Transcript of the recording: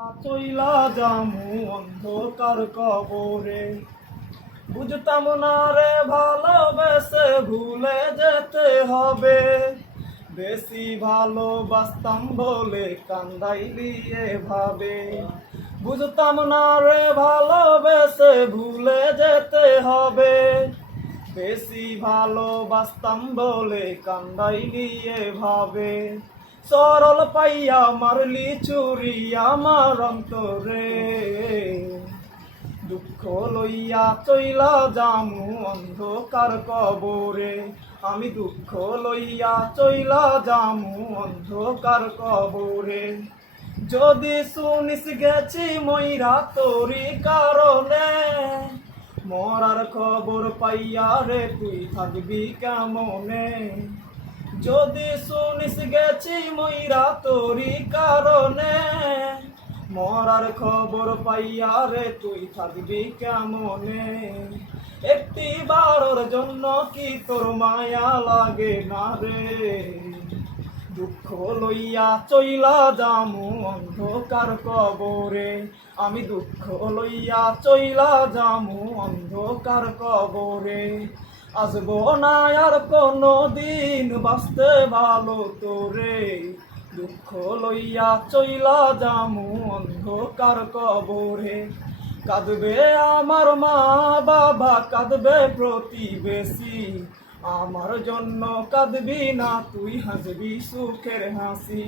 চইলা যামু অন্ধকার কবরে, বুঝতাম না রে ভালোবেসে ভুলে যেতে হবে। বেশি ভালোবাসতাম বলে কান্দাইলি এভাবে, বুঝতাম না রে ভালোবেসে ভুলে যেতে হবে। বেশি ভালোবাসতাম বলে কান্দাইলি এভাবে, সরল পাইয়া মারলি চুরি আমার অন্তরে। দুঃখ লইয়া চইলা যামু অন্ধকার কবরে, আমি দুঃখ লইয়া চইলা যামু অন্ধকার কবরে। যদি শুনিস গেছি মইরা তোরি কারণে, মরার খবর পাইয়া রে তুই থাকবি কেমনে। যদি শুনিস গেছি মইরা তোরি কারণে, মরার খবর পাইয়া রে তুই থাকবি কেমনে। একটি বারোর জন্য কি তোর মায়া লাগে না রে, দুঃখ লইয়া চইলা যামু অন্ধকার কবরে, আমি দুঃখ লইয়া চইলা যামু অন্ধকার কবরে। আসবো না আর কোনো দিন বাঁচতে ভালো তোরে, দুঃখ লইয়া চইলা যামু অন্ধকার কবরে। কাঁদবে আমার মা বাবা, কাঁদবে প্রতিবেশী, আমার জন্য কাঁদবি না তুই, হাসবি সুখের হাসি।